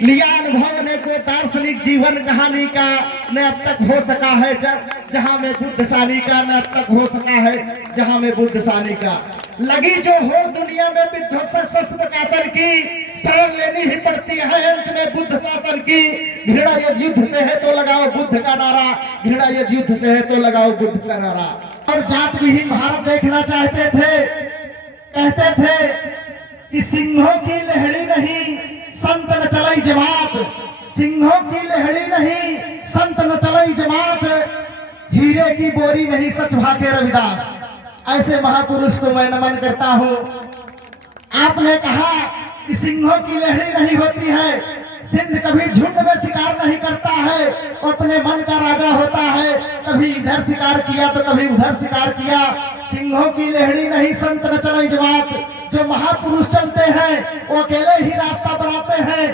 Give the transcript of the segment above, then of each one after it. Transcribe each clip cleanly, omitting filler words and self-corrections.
लिया अनुभव ने को दार्शनिक जीवन कहानी का न अब तक हो सका है जहां में बुद्धशाली का न अब तक हो सका है जहां में बुद्धशाली का। लगी जो हो दुनिया में विध्वंसक शस्त्र का असर की, शरण लेनी ही पड़ती है अंत में बुद्ध शासन की। घृणा यदि युद्ध से है तो लगाओ बुद्ध का नारा, घृणा यदि युद्ध से है तो लगाओ बुद्ध का नारा। और जात विहीन भारत देखना चाहते थे, कहते थे कि सिंहों की लहड़ी नहीं संत न चलाई जमात, सिंहों की लहड़ी नहीं संत न चलाई जमात, हीरे की बोरी नहीं सच भाके रविदास। ऐसे महापुरुष को मैं नमन करता हूँ। आपने कहा कि सिंहों की लहड़ी नहीं होती है, सिंह कभी झुंड में शिकार नहीं करता है, वो अपने मन का राजा होता है। कभी इधर शिकार किया तो कभी उधर शिकार किया। सिंहों की लहड़ी नहीं संत न चलाई जमात। जो महापुरुष चलते हैं वो अकेले ही रास्ता बनाते हैं,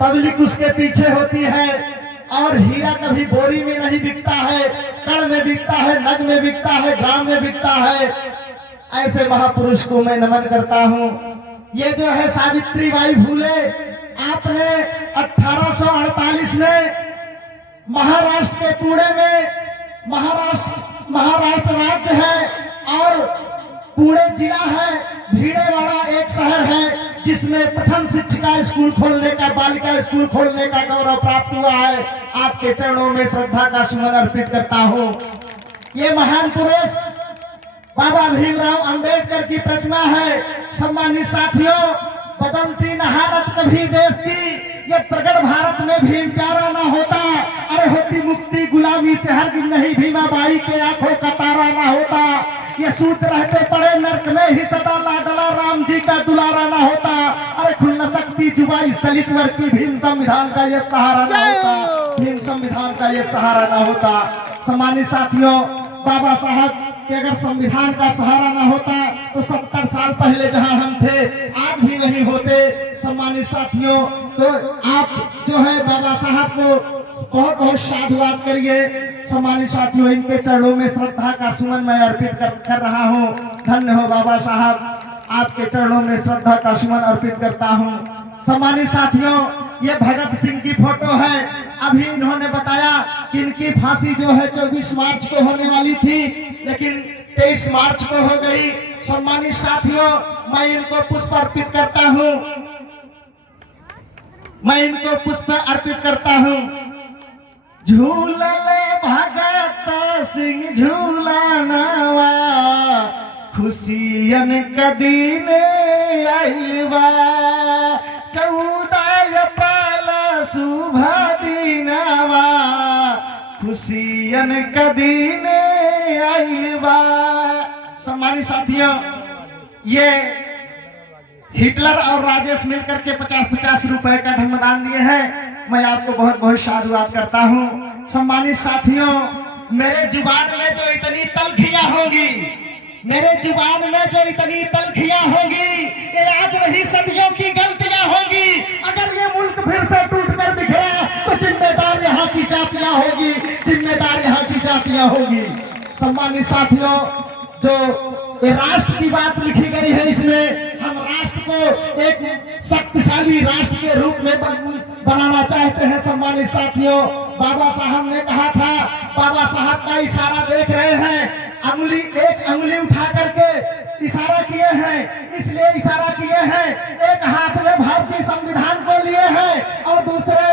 पब्लिक उसके पीछे होती है। और हीरा कभी बोरी में नहीं बिकता है, कण में बिकता है, नग में बिकता है, ग्राम में बिकता है। ऐसे महापुरुष को मैं नमन करता हूँ। ये जो है सावित्री बाई फूले, आपने 1848 में महाराष्ट्र के पुणे में, महाराष्ट्र राज्य है और पुणे जिला है, भीड़ेवाड़ा एक शहर है जिसमें प्रथम शिक्षिका स्कूल खोलने का, बालिका स्कूल खोलने का गौरव प्राप्त हुआ है। आपके चरणों में श्रद्धा का सुमन अर्पित करता हूँ। ये महान पुरुष बाबा भीमराव अंबेडकर की प्रतिमा है। सम्मानित साथियों, बदलती न हालत कभी देश की, ये प्रगट भारत में भीम प्यारा ना होता, अरे होती मुक्ति गुलामी से हरगिज नहीं, भीमा बाई के आंखों का तारा ना होता। ये सूत रहते पड़े नर्क में ही सदा, लाडला राम जी का दुलारा ना होता, अरे खुल न सकती जुबा इस दलित वर्ग की, भीम संविधान का ये सहारा ना होता, भीम संविधान का ये सहारा ना होता। सम्मानित साथियों, बाबा साहब कि अगर संविधान का सहारा ना होता तो 70 साल पहले जहां हम थे आज भी नहीं होते। सम्मानित साथियों, तो आप जो है बाबा साहब को बहुत बहुत साधुवाद करिए। सम्मानित साथियों, इनके चरणों में श्रद्धा का सुमन मैं अर्पित कर रहा हूं। धन्य हो बाबा साहब, आपके चरणों में श्रद्धा का सुमन अर्पित करता हूं। सम्मानित साथियों, ये भगत सिंह की फोटो है। अभी इन्होंने बताया कि इनकी फांसी जो है 24 मार्च को होने वाली थी, लेकिन 23 मार्च को हो गई। सम्मानित साथियों, मैं इनको पुष्प अर्पित करता हूं, मैं इनको पुष्प अर्पित करता हूं। झूलले भगत सिंह झूलानवा, खुशियन कदीन आइल बा, 14 अप्रैल शुभ दिनवा, खुशियन कदीन आइल बा। सम्मानित साथियों, ये हिटलर और राजेश मिलकर के 50-50 रुपए का धर्मदान दिए हैं। मैं आपको बहुत बहुत साधुवाद करता हूँ। सम्मानित साथियों, मेरे जुबान में जो इतनी तलखियां होंगी, मेरे जुबान में जो इतनी तलखियां होंगी, ये आज नहीं सदियों की गलतियां होंगी। अगर ये मुल्क फिर से टूटकर बिखरा तो जिम्मेदार यहाँ की जातियां होगी, जिम्मेदार यहाँ की जातियां होगी। सम्मानित साथियों, जो ये राष्ट्र की बात लिखी गई है, इसमें हम राष्ट्र को एक शक्तिशाली राष्ट्र के रूप में बनाना चाहते हैं। सम्मानित साथियों, बाबा साहब ने कहा था, बाबा साहब का इशारा देख रहे हैं, एक अंगुली उठा करके इशारा किए हैं, इसलिए इशारा किए हैं, एक हाथ में भारतीय संविधान को लिए हैं और दूसरे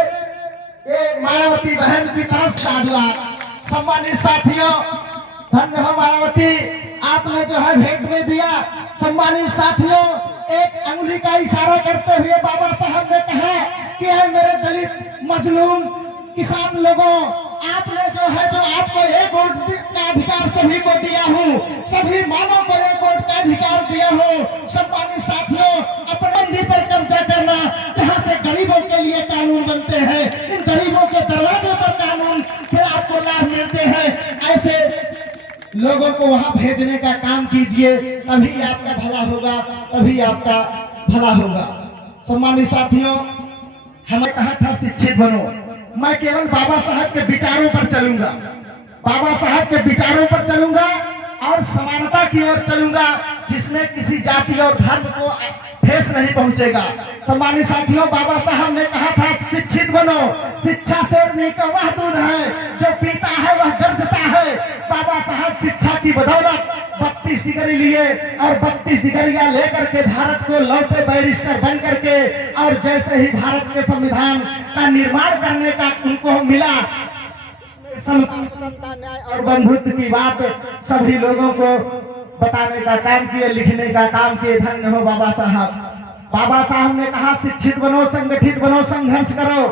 ये मायावती बहन की तरफ साधुवाद। सम्मानित साथियों, धन्य हो मायावती, आपने जो है भेंट में दिया। सम्मानित साथियों, एक अंगुली का इशारा करते हुए बाबा साहब ने कहा कि है मेरे दलित मजलूम किसान लोगों, आपने जो है, जो आपको एक वोट का अधिकार सभी को दिया हूँ, सभी मानव को एक वोट का अधिकार दिया हूँ। सम्मानित साथियों, अपने नींव पर कब्जा करना, जहाँ से गरीबों के लिए कानून बनते हैं, इन गरीबों के दरवाजे पर कानून से आपको लाभ मिलते हैं, ऐसे लोगों को वहां भेजने का काम कीजिए, तभी आपका भला होगा, तभी आपका भला होगा। सम्मानित साथियों, हमें कहा था शिक्षित बनो, मैं केवल बाबा साहब के विचारों पर चलूंगा, बाबा साहब के विचारों पर चलूंगा और समानता की ओर चलूंगा, जिसमें किसी जाति और धर्म को ठेस नहीं पहुंचेगा। सम्मानित साथियों, बाबा साहब ने कहा था बनो। शिक्षा शेरनी का वह दूध है जो पीता है वह गरजता है। बाबा साहब शिक्षा की बदौलत 32 डिग्री लिए और 32 डिग्रियां लेकर के भारत को लौटे बैरिस्टर बन करके, और जैसे ही भारत के संविधान का निर्माण करने का उनको मिला, समता न्याय और बंधुत्व की बात सभी लोगों को बताने का काम किए, लिखने का काम किए। धन्य हो बाबा साहब। बाबा साहब ने कहा शिक्षित बनो, संगठित बनो, संघर्ष करो।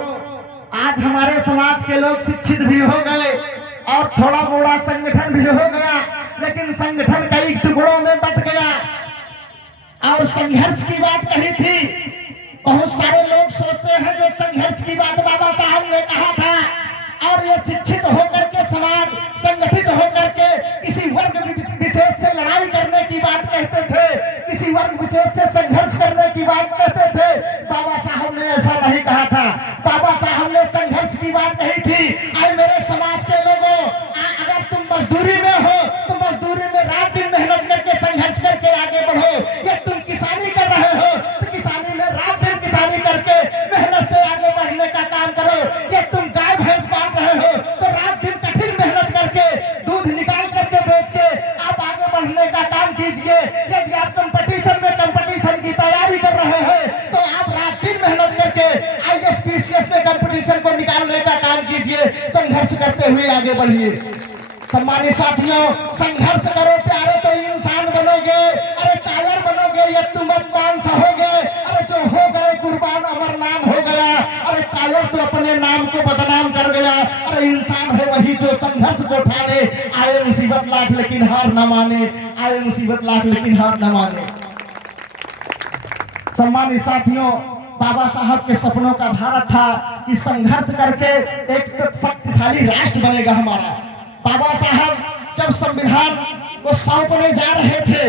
आज हमारे समाज के लोग शिक्षित भी हो गए और थोड़ा मोड़ा संगठन भी हो गया, लेकिन संगठन कई टुकड़ों में बंट गया। और संघर्ष की बात कही थी, बहुत सारे लोग सोचते हैं जो संघर्ष की बात बाबा साहब ने कहा था, और ये शिक्षित होकर के समाज संगठित होकर के किसी वर्ग विशेष से लड़ाई करने की बात कहते थे, किसी वर्ग विशेष से संघर्ष करने की बात कहते थे। बाबा साहब ने ऐसा नहीं कहा था। बाबा साहब ने संघर्ष की बात कही थी। आए मेरे समाज के लोगों, अगर तुम मजदूरी में हो तो मजदूरी में रात दिन मेहनत करके संघर्ष करके आगे बढ़ो। या तुम किसानी कर रहे हो तो किसानी में रात दिन किसानी करके मेहनत से आगे बढ़ने का काम करो। या तुम गाय भैंस पाल रहे हो तो रात दिन कठिन मेहनत करके दूध निकाल करके बेच के आप आगे बढ़ने का काम कीजिए। यदि आप कंपटीशन की तैयारी कर रहे हैं तो आप रात दिन मेहनत करके IAS PCS में कंपटीशन को निकालने का काम कीजिए। संघर्ष करते हुए आगे बढ़िए। सम्मानित साथियों, संघर्ष करो प्यारे तो इंसान बनोगे। अरे कायर बनोगे या तुम अपमान सहोगे। अरे जो हो गए कुर्बान अमर नाम हो गया। अरे कायर तो अपने नाम को बदनाम कर गया। अरे इंसान है वही जो संघर्ष को ठाने। आए मुसीबत लाख लेकिन हार न माने। आए मुसीबत लाख लेकिन हार न माने। सम्मानित साथियों, बाबा साहब के सपनों का भारत था कि संघर्ष करके एक शक्तिशाली राष्ट्र बनेगा हमारा। बाबा साहब जब संविधान को सौंपने जा रहे थे,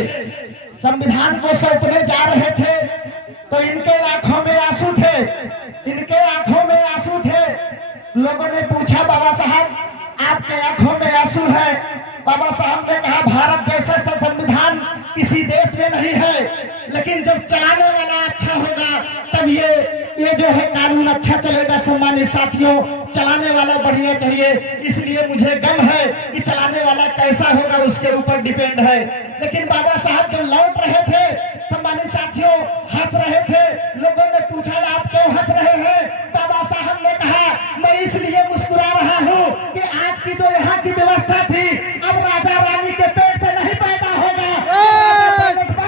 संविधान को सौंपने जा रहे थे तो इनके आंखों में आंसू थे, इनके आंखों में आंसू थे। लोगों ने पूछा बाबा साहब आपके आंखों में आंसू है? बाबा साहब ने कहा भारत जैसा संविधान किसी देश में नहीं है, लेकिन जब चलाने वाला अच्छा होगा तब ये जो है कानून अच्छा चलेगा। सम्मानित साथियों, चलाने वाला बढ़िया चाहिए, इसलिए मुझे गम है कि चलाने वाला कैसा होगा उसके ऊपर डिपेंड है। लेकिन बाबा साहब जब लौट रहे थे, सम्मानित साथियों, हंस रहे थे। लोगों ने पूछा आप क्यों हंस रहे हैं? बाबा साहब ने कहा मैं इसलिए मुस्कुरा रहा हूँ कि आज की जो यहाँ की व्यवस्था थी अब राजा रानी के पेट से नहीं पैदा होगा,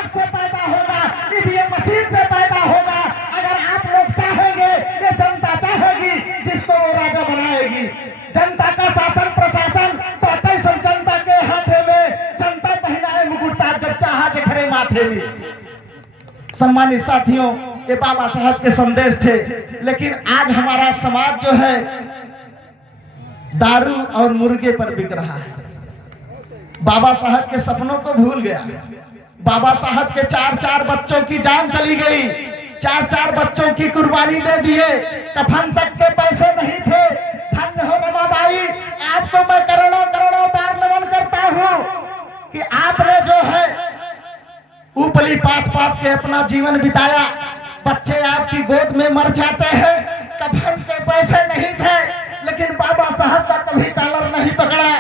से पैदा होगा, ईवीएम मशीन से पैदा होगा। अगर आप लोग चाहेंगे, ये जनता चाहेगी जिसको वो राजा बनाएगी। जनता का शासन प्रशासन तो सब जनता के हाथे में, जनता पहनाए मुकुट जब चाहा के खड़े माथे में। सम्मानित साथियों, ये बाबा साहब के संदेश थे। लेकिन आज हमारा समाज जो है दारू और मुर्गे पर बिक रहा है। बाबा साहब के सपनों को भूल गया। बाबा साहब के 4-4 बच्चों की जान चली गई, 4-4 बच्चों की कुर्बानी दे दिए, कफन तक के पैसे नहीं थे। धन्य हो रमाबाई, आपको मैं करोड़ों करोड़ों बार नमन करता हूँ कि आपने जो है ऊपली पाथ के अपना जीवन बिताया। बच्चे आपकी गोद में मर जाते हैं, कफन के पैसे नहीं थे, लेकिन बाबा साहब का कभी कॉलर नहीं पकड़ा,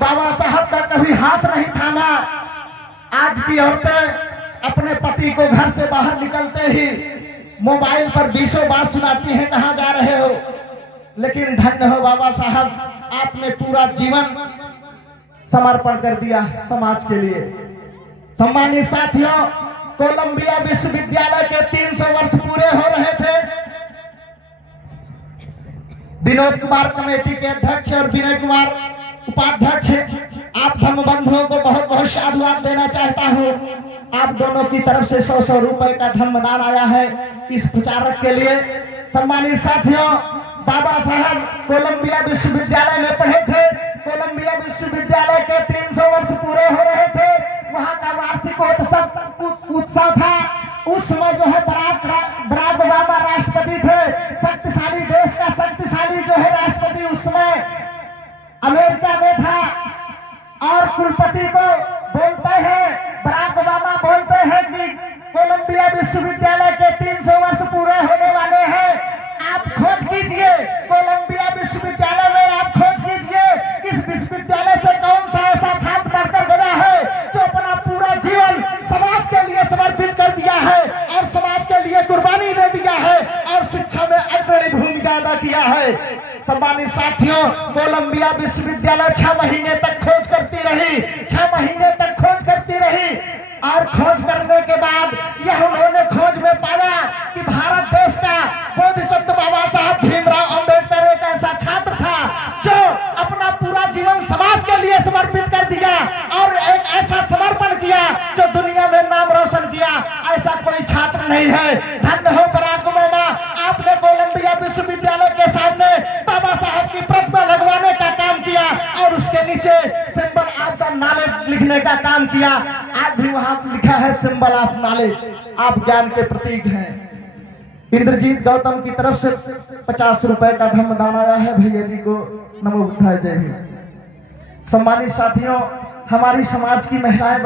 बाबा साहब का कभी हाथ नहीं थामा। आज की औरतें अपने पति को घर से बाहर निकलते ही मोबाइल पर 20 बात सुनाती हैं कहां जा रहे हो। लेकिन धन्य हो बाबा साहब, आपने पूरा जीवन समर्पण कर दिया समाज के लिए। सम्मानित साथियों, कोलंबिया विश्वविद्यालय के 300 वर्ष पूरे हो रहे थे। विनोद कुमार कमेटी के अध्यक्ष और विनय कुमार उपाध्यक्ष, आप धर्म बंधुओं को बहुत बहुत साधुवाद देना चाहता हूं। आप दोनों की तरफ से 100-100 रुपए का धर्मदान आया है इस प्रचारक के लिए। सम्मानित साथियों, बाबा साहब कोलंबिया विश्वविद्यालय में पढ़े थे। कोलंबिया विश्वविद्यालय के 300 वर्ष पूरे हो रहे थे। वहां का वार्षिक उत्सव था। उस समय जो है बराक ओबामा राष्ट्रपति थे। शक्तिशाली देश का शक्तिशाली जो है राष्ट्रपति उस समय अमेरिका में था। और कुलपति को बोलते हैं, बराक ओबामा बोलते हैं कि कोलंबिया विश्वविद्यालय के 300 वर्ष पूरे होने वाले हैं, आप खोज कीजिए किया है। सम्मानित साथियों, कोलंबिया विश्वविद्यालय 6 महीने तक खोज करती रही, 6 महीने तक खोज करती रही और खोज करने के बाद यह उन्होंने खोज में पाया कि भारत देश का बोधिसत्व बाबा साहब भीमराव अंबेडकर एक ऐसा छात्र था जो अपना पूरा जीवन समाज के लिए समर्पित कर दिया और एक ऐसा समर्पण किया जो दुनिया में नाम रोशन किया। ऐसा कोई छात्र नहीं है। धन्य हो बराक ओबामा, आपने कोलंबिया विश्वविद्यालय के सामने बाबा साहब की प्रतिमा लगवाने का काम किया और उसके नीचे सिंबल ऑफ द नॉलेज लिखने का काम किया। आज भी वहां लिखा है सिंबल ऑफ नॉलेज, आप ज्ञान के प्रतीक हैं। इंद्रजीत गौतम की तरफ से 50 रुपए का धर्मदान आया है। भैया जी को नमो बुद्धाय, जय हिंद। सम्मानित साथियों, हमारी समाज की महिलाएं